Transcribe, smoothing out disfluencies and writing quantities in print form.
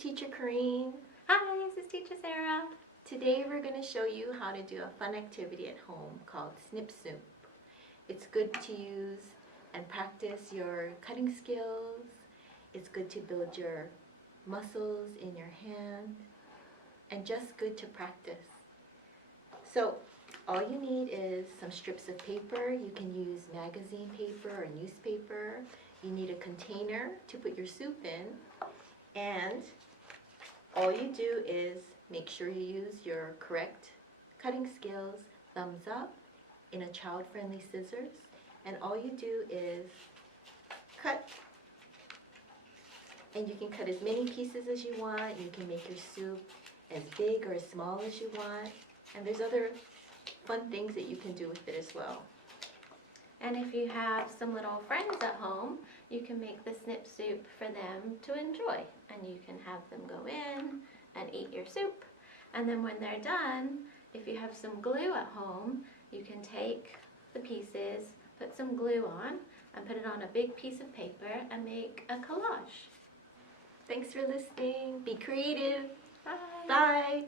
Teacher Corrine. Hi, this is Teacher Sarah. Today we're going to show you how to do a fun activity at home called Snip Soup. It's good to use and practice your cutting skills. It's good to build your muscles in your hand and just good to practice. So all you need is some strips of paper. You can use magazine paper or newspaper. You need a container to put your soup in, and all you do is make sure you use your correct cutting skills, thumbs up, in a child-friendly scissors, and all you do is cut. And you can cut as many pieces as you want. You can make your soup as big or as small as you want. And there's other fun things that you can do with it as well. And if you have some little friends at home, you can make the snip soup for them to enjoy. And you can have them go in and eat your soup. And then when they're done, if you have some glue at home, you can take the pieces, put some glue on, and put it on a big piece of paper and make a collage. Thanks for listening. Be creative. Bye. Bye.